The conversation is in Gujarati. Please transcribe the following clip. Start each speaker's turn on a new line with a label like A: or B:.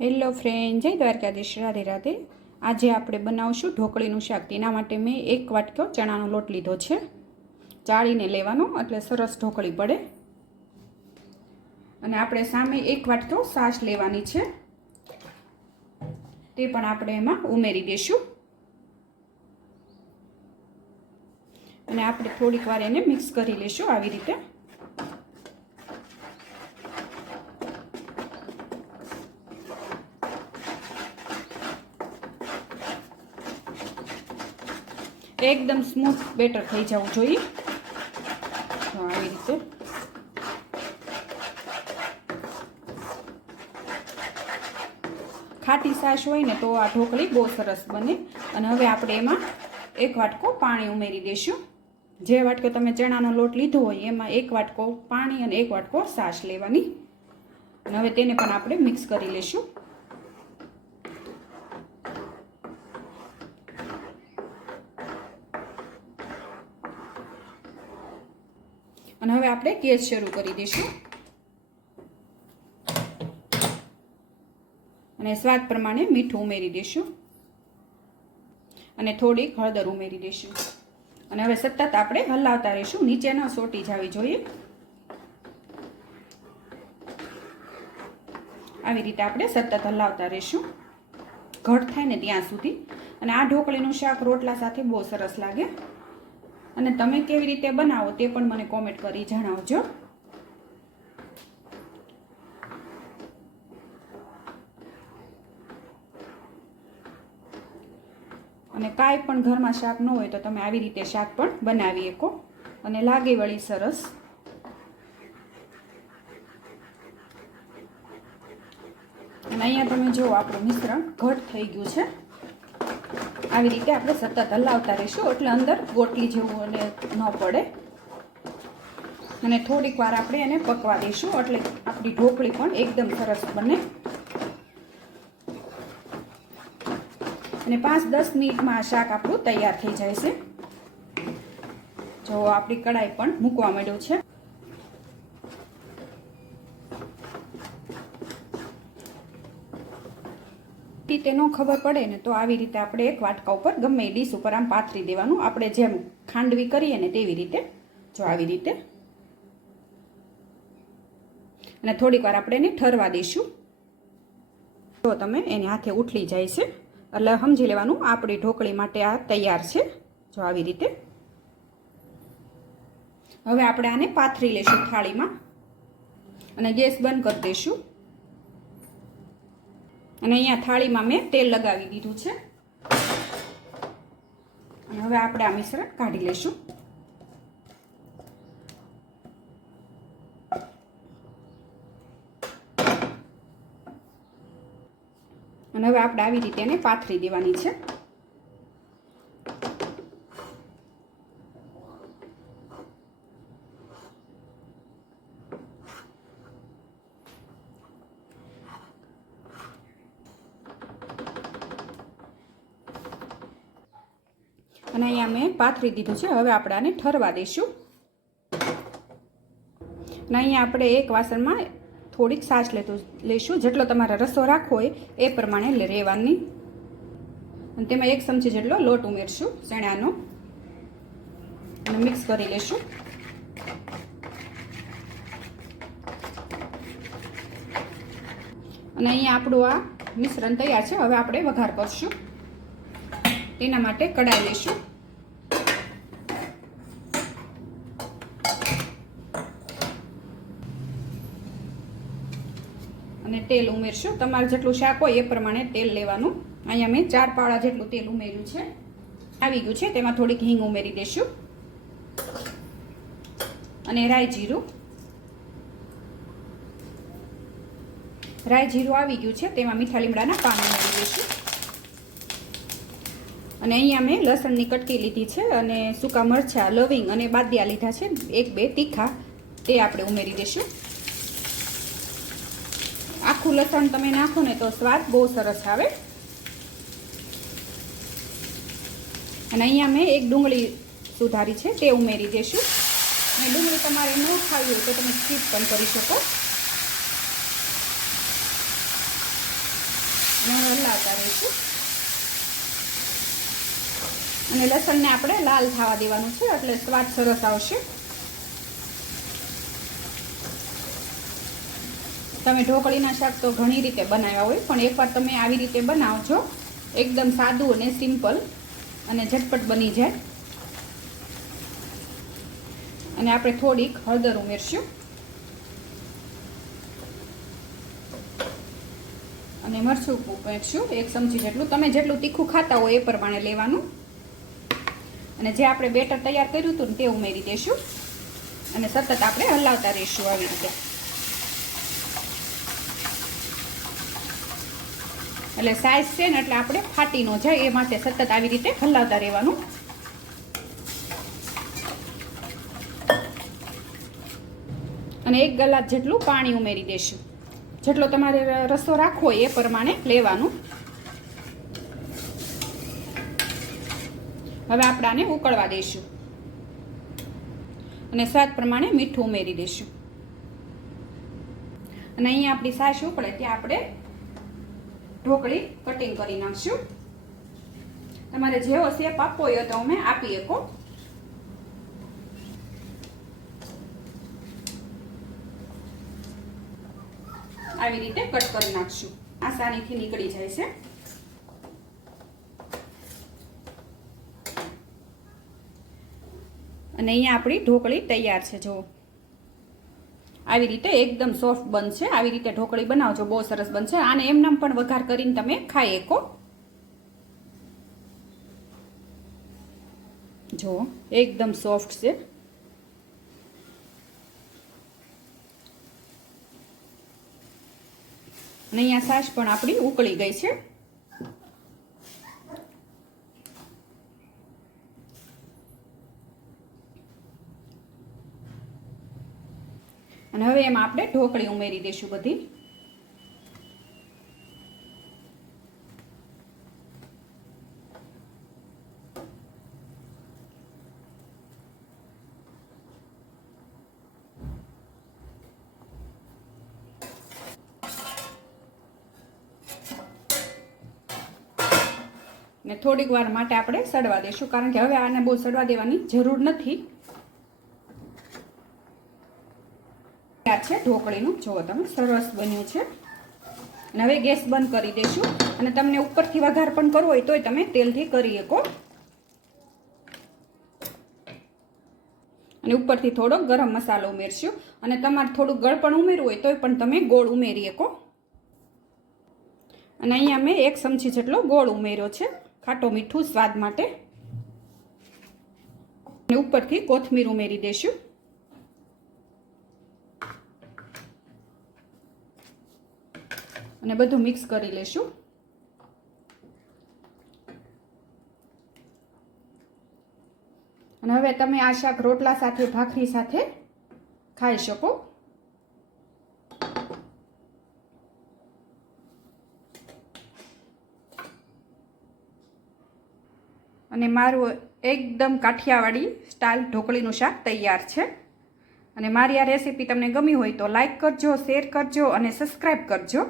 A: હેલો ફ્રેન્ડ, જય દ્વારકાધીશ. રાધે રાધે. આજે આપણે બનાવશું ઢોકળીનું શાક. તેના માટે મેં એક વાટકો ચણાનો લોટ લીધો છે. ચાળીને લેવાનો, એટલે સરસ ઢોકળી પડે. અને આપણે સામે એક વાટકો સાસ લેવાની છે. તે પણ આપણે એમાં ઉમેરી દઈશું અને આપણે થોડીક વાર એને મિક્સ કરી લઈશું આવી રીતે. એકદમ સ્મૂથ બેટર થઈ જવું જોઈએ. તો આવી રીતે. ખાટી છાશ હોય ને તો આ ઢોકળી બહુ સરસ બને. અને હવે આપણે એમાં એક વાટકો પાણી ઉમેરી દઈશું. જે વાટકો તમે ચણાનો લોટ લીધો હોય એમાં એક વાટકો પાણી અને એક વાટકો છાશ લેવાની. અને હવે તેને પણ આપણે મિક્સ કરી લઈશું. અને હવે આપણે ગેસ શરૂ કરી દઈશું. અને સ્વાદ પ્રમાણે મીઠું ઉમેરી દઈશું. અને થોડીક હળદર ઉમેરી દઈશું. અને હવે સતત આપણે હલાવતા રહીશું. નીચે ન સોટી જવી જોઈએ. આવી રીતે આપણે સતત હલાવતા રહીશું. ઘટ થાય ને ત્યાં સુધી. અને આ ઢોકળીનું શાક રોટલા સાથે બહુ સરસ લાગે. અને તમે કેવી રીતે બનાવો તે પણ મને કોમેન્ટ કરી જણાવજો. અને કાંઈ પણ ઘરમાં શાક ન હોય તો તમે આવી રીતે શાક પણ બનાવી શકો. અને લાગે વળી સરસ. અને અહીંયા તમે જુઓ આપણું મિશ્રણ ઘટ થઈ ગયું છે. આવી રીતે આપણે સતત હલાવતા રહીશું. એટલે અંદર ગોટલી જેવું અને ન પડે. અને થોડીક વાર આપણે એને પકવા દઈશું. એટલે આપણી ઢોકળી પણ એકદમ સરસ બને. અને પાંચ દસ મિનિટમાં આ શાક આપણું તૈયાર થઈ જાય છે. જો આપણી કઢાઈ પણ મૂકવા માંડ્યું છે. રીતે તેનો ખબર પડે ને, તો આવી રીતે આપણે એક વાટકા ઉપર ગમે એ ડીશ ઉપર આમ પાથરી દેવાનું. આપણે જેમ ખાંડવી કરીએ ને તેવી રીતે, જો આવી રીતે. અને થોડીક વાર આપણે એને ઠરવા દઈશું. જો તમે એની હાથે ઉઠલી જાય છે, એટલે સમજી લેવાનું, આપણી ઢોકળી માટે આ તૈયાર છે. જો આવી રીતે. હવે આપણે આને પાથરી લઈશું થાળીમાં. અને ગેસ બંધ કરી દઈશું. અને અહીંયા થાળીમાં મેં તેલ લગાવી દીધું છે. અને હવે આપણે આ મિશ્રણ કાઢી લઈશું. અને હવે આપણે આવી રીતે એને પાથરી દેવાની છે. અને અહીંયા મેં પાથરી દીધું છે. હવે આપણે આને ઠરવા દઈશું. અને અહીંયા આપણે એક વાસણમાં થોડીક સાસ લેતું લઈશું. જેટલો તમારે રસો રાખવો હોય એ પ્રમાણે રહેવાની. અને તેમાં એક ચમચી જેટલો લોટ ઉમેરશું, ચણાનો. અને મિક્સ કરી લઈશું. અને અહીંયા આપણું આ મિશ્રણ તૈયાર છે. હવે આપણે વઘાર કરશું. તેના માટે કડાઈ લઈશું. અને તેલ ઉમેરશું. તમારે જેટલું શાક હોય એ પ્રમાણે તેલ લેવાનું. અહીંયા મેં ચાર પાવડા જેટલું તેલ ઉમેર્યું છે. આવી ગયું છે. તેમાં થોડીક હિંગ ઉમેરી દઈશું અને રાઈ જીરું. રાઈ જીરું આવી ગયું છે. તેમાં મીઠા લીમડાના પાન ઉમેરી દઈશું અને અહીંયા મેં લસણની કટકી લીધી છે અને સૂકા મરચાં, લવિંગ અને બાદિયા લીધા છે. એક, બે તીખા. તે આપણે ઉમેરી દઈશું આખું લસણ તમે નાખો ને તો સ્વાદ બહુ સરસ આવે. અને અહીંયા મેં એક ડુંગળી સુધારી છે, તે ઉમેરી દઈશું અને ડુંગળી તમારે ન ખાવી હોય તો તમે સ્કીપ પણ કરી શકો. અને હલાવતા રહીશું. અને લસણને આપણે લાલ થવા દેવાનું છે, એટલે સ્વાદ સરસ આવશે. તમે ઢોકળીના શાક તો ઘણી રીતે બનાવ્યા હોય, પણ એકવાર તમે આવી રીતે બનાવજો. એકદમ સાદું અને સિમ્પલ અને ઝટપટ બની જાય. અને આપણે થોડીક હળદર ઉમેરશું. અને મરચું ઉમેરશું, એક ચમચી જેટલું. તમે જેટલું તીખું ખાતા હોય એ પ્રમાણે લેવાનું. અને જે આપણે બેટર તૈયાર કર્યું હતું ને તે ઉમેરી દઈશું અને સતત આપણે હલાવતા રહીશું આવી રીતે. એટલે સાઈઝ છે ને એટલે આપણે ફાટી ન જાય એ માટે સતત આવી રીતે હલાવતા રહેવાનું. અને એક ગલાસ જેટલું પાણી ઉમેરી દેશું. જેટલો તમારે રસો રાખવો એ પ્રમાણે લેવાનું. હવે આપણે ઉકળવા દઈશું અને સ્વાદ પ્રમાણે મીઠું ઉમેરી દઈશું અને અહીંયા આપણી સાસ ઉકળે ત્યાં આપણે ઢોકળી કટિંગ કરી નાખશું. તમારે જેવો શેપ આપવો હોય તો અમે આપી શકો આવી રીતે કટ કરી નાખશું. આસાનીથી નીકળી જાય છે. અને અહીંયા આપણી ઢોકળી તૈયાર છે જો આવી રીતે એકદમ સોફ્ટ બનશે આવી રીતે ઢોકળી બનાવજો, બહુ સરસ બનશે આને એમનામ પણ વઘાર કરીને તમે ખાઈ શકો. જો, એકદમ સોફ્ટ છે. અને અહીંયા સાસ પણ આપણી ઉકળી ગઈ છે. અને હવે એમાં આપણે ઢોકળી ઉમેરી દઈશું બધી. થોડીક વાર માટે આપણે સડવા દઈશું કારણ કે હવે આને બહુ સડવા દેવાની જરૂર નથી. તૈયાર છે, ઢોકળીનું. જુઓ તમે, સરસ બન્યું છે. અને હવે ગેસ બંધ કરી દઈશું. અને તમને ઉપરથી વઘાર પણ કરવો હોય તોય તમે તેલથી કરી શકો. અને ઉપરથી થોડો ગરમ મસાલો ઉમેરશું. અને તમારે થોડું ગળપણ ઉમેરવું હોય તોય પણ તમે ગોળ ઉમેરી શકો. અને અહીંયા મેં એક ચમચી જેટલો ગોળ ઉમેર્યો છે, ખાટો મીઠું સ્વાદ માટે. અને ઉપરથી કોથમીર ઉમેરી દઈશું. અને બધું મિક્સ કરી લેશું. અને હવે તમે આ શાક રોટલા સાથે, ભાખરી સાથે ખાઈ શકો. અને મારું એકદમ કાઠિયાવાડી સ્ટાઇલ ઢોકળીનું શાક તૈયાર છે. અને મારી આ રેસીપી તમને ગમી હોય તો લાઇક કરજો શેર કરજો અને સબસ્ક્રાઈબ કરજો.